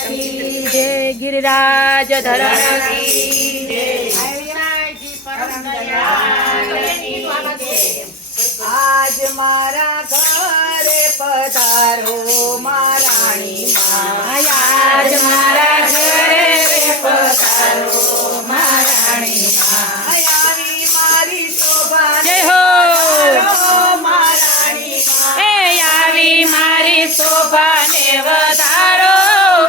की जय, गिरिराज धरण की आज मारा घरे पधारो महाराणी माँ। आज मारा घरे पधारो महाराणी माँ। आवी मारी शोभा जय हो महाराणी माँ। ए आवी मारी शोभा ने વધારો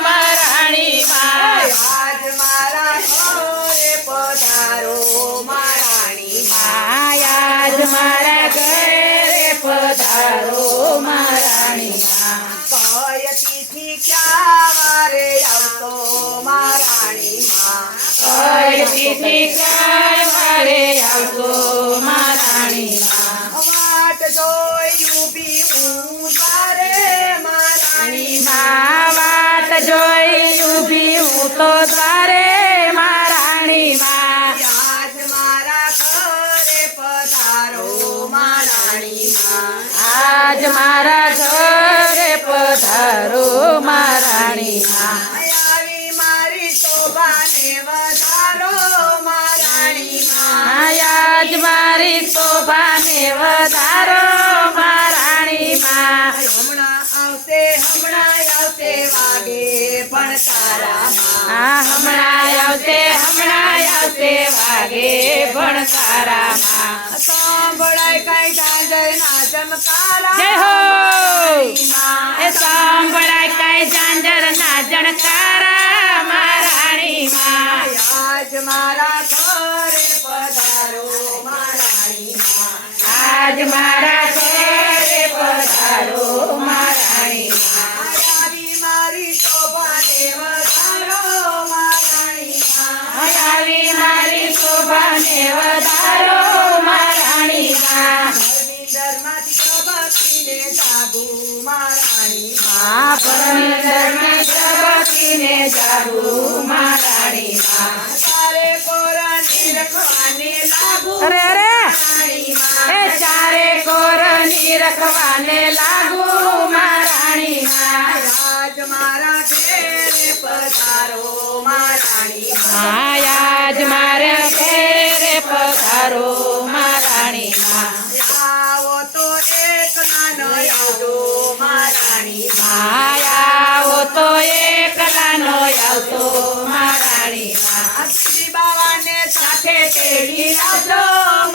महाराणी माँ। आज मारा घरे पधारो महाराणी माँ। आज मारा घरे पधारो महाराणी माँ। कयती थी क्या वारे आवतो महाराणी माँ। કયથી ક્યાંય મારે આવતો महाराणी माँ। वाट जोई ऊभी હું તારે महाराणी માँ વાટ જોઈ ઊભી હું તો દ્વારે महाराणी माँ। आज मारा घरे पधारो महाराणी माँ। આજ મારા ઘરે પધારો महाराणी माँ। આવી મારી શોભાને વધારો महाराणी माँ। આજ મારી શોભાને વધારો महाराणी माँ। હમણાં આવશે વાગે ભણકારા માँ। હમણાં આવશે વાગે ભણકારા માँ। સાંભળાય કઈ ઝાંઝરના ચમકારા જય હો માँ। એ સાંભળાય કાંઈ ઝાંઝરના જણકારા महाराणी माँ। આજ મારા ઘરે પધારો महाराणी माँ। આજ મારા ઘરે પધારો महाराणी माँ। આવી મારી શોભાને વધારો महाराणी माँ। આવી મારી શોભાને વધારો महाराणी माँ। ધર્મમાંથી પ્રભતિને જાગું महाराणी माँ। પરમેશ્વરને પ્રગતિને જાગું महाराणी माँ। તારે કોરાની રખવાને લાગુ અરે અરે महाराणी माँ। એ ચારે કોરની રખવાને લાગુ महाराणी माँ। આજ મારા ઘેરે પધારો महाराणी माँ। આજ મારે ઘેરે પધારો महाराणी माँ। આવો તો એકલા ન આવજો महाराणी माँ। આવો તો એકલા નો આવતો महाराणी माँ। શ્રી બાવાને સાથે તેડી લાવજો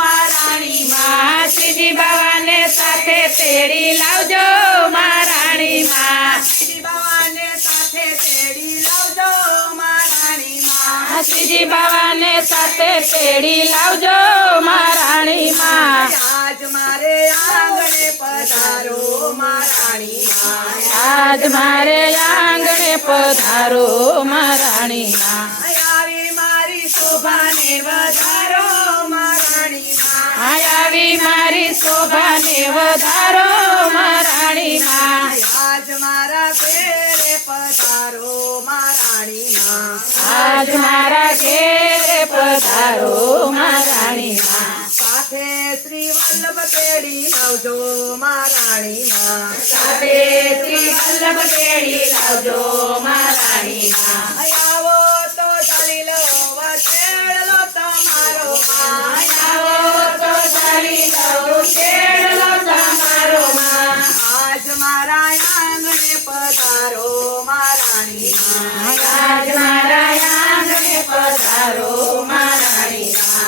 महाराणी माँ। શ્રીજી બાવાને સાથે તેડી લાવજો महाराणी माँ। શ્રી બાવાને સાથે તેડી લાવજો महाराणी माँ। શ્રીજી બાવાને સાથે તેડી લાવજો महाराणी माँ। આજ મારે આંગણે પધારો महाराणी माँ। આજ મારે આંગણે પધારો महाराणी माँ। આવી મારી શોભાને વધારો महाराणी माँ। આવી મારી શોભાને વધારો महाराणी माँ। આજ મારા ઘેરે પધારો महाराणी माँ। આજ મારા ઘેરે પધારો महाराणी माँ। સાથે શ્રી વલ્લભ તેડી લાવજો महाराणी माँ। સાથે શ્રી વલ્લભ તેડી લાવજો महाराणी माँ। આવો તો ચાલી લો વછેડલો તમારો માँ। આવો તો ચાલી લઉં તેડલો તમારો માँ। આજ મારા આંગણે પધારો महाराणी माँ। આજ મારા આંગણે પધારો महाराणी माँ।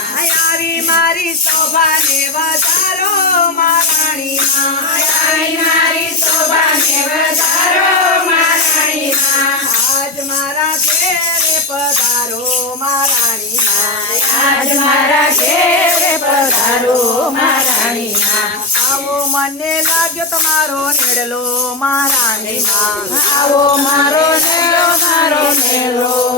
આવી મારી શોભાને વધારો महाराणी माँ। આવી મારી શોભાને વધારો महाराणी माँ। આજ મારા ઘેરે પધારો महाराणी माँ। આજ મારા ઘેરે પધારો महाराणी माँ। આવો મને લાગ્યો તમારો નેડલો महाराणी माँ। આવો મારો નેલો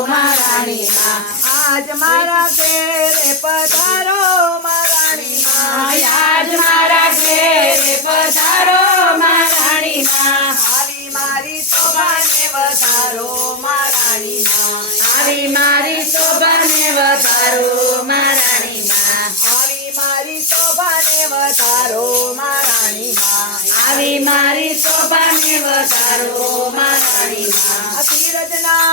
महाराणी माँ। આજ મારા ઘેરે પધારો महाराणी माँ। આજ મારા ઘેરે પધારો महाराणी माँ। આવી મારી શોભાને વધારો महाराणी माँ। આવી મારી શોભાને વધારો महाराणी माँ। આવી મારી શોભાને વધારો महाराणी माँ। આવી મારી શોભાને વધારો महाराणी माँ। ધીરજના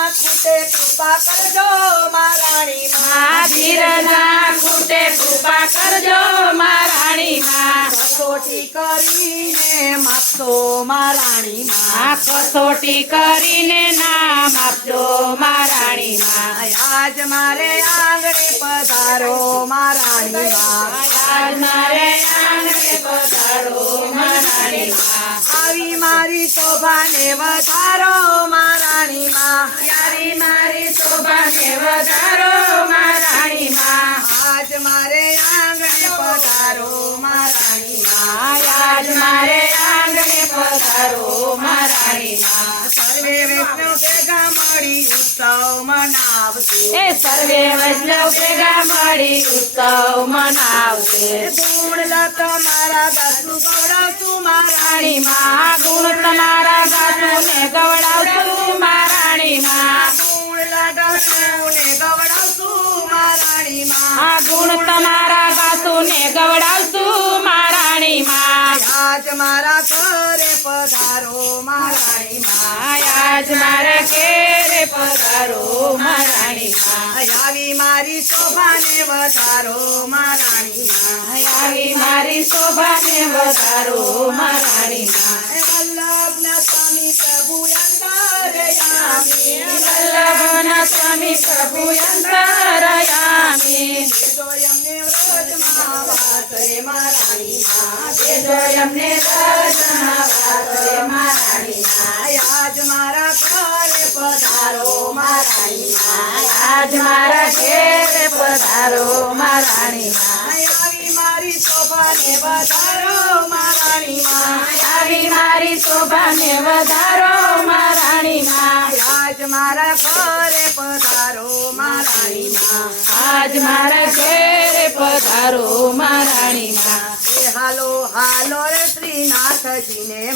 ખૂટે કૃપા કરજો મહારાણી માં ધીરના ખૂટે કૃપા કરજો મહારાણી માં કસોટી કરીને માપતો મહારાણી માં કસોટી કરીને નામ આપજો મહારાણી માં આજ મારે આંગણે પધારો મહારાણી માં આજ મારે આંગણે પધારો મહારાણી માં આવી મારી શોભાને વધારો મહારાણી માં યારી મારી શોભાને વધારો મહારાણી માં આજ મારે આંગણે પધારો મહારાણી માં આજ મારે આંગણે પધારો મહારાણી માં સર્વે વૈષ્ણવ ભેગા મળી ઉત્સવ મનાવશે એ સર્વે વૈષ્ણવ ભેગા મળી ઉત્સવ મનાવશે ગુણ તમારા ગાતું ગૌડાવતું મહારાણી રાણી માં ગુણ તમારા ગાતું ને ગવડાવશું મહારાણી માં ગુણ લગાવતું ને ગવડાવતું મહારાણી માં આ ગુણ તમારા ગાતું ને ગવડાવશું મહારાણી માં આજ મારા ઘરે પધારો મહારાણી માં આજ મારા ઘેરે પધારો મહારાણી માં આવી મારી શોભાને વધારો મહારાણી માં આવી મારી શોભાને વધારો મહારાણી માં વલ્લભના સ્વામી પ્રભુ અંતરયામી વલ્લભના સ્વામી પ્રભુ અંતરયામી જો એમને વ્રજમાં વાસરે મહારાણી માં જો એમને રચના વાસરે મહારાણી માં આજ મારા ઘરે પધારો મહારાણી માં આજ મારા ઘેરે પધારો મહારાણી માં આવી મારી શોભાને વધારો મહારાણી માં આવી મારી શોભાને વધારો મહારાણી માં આજ મારા ઘરે પધારો મહારાણી માં આજ મારા ઘેરે પધારો મહારાણી માં હાલો હાલો રે શ્રીનાથજીને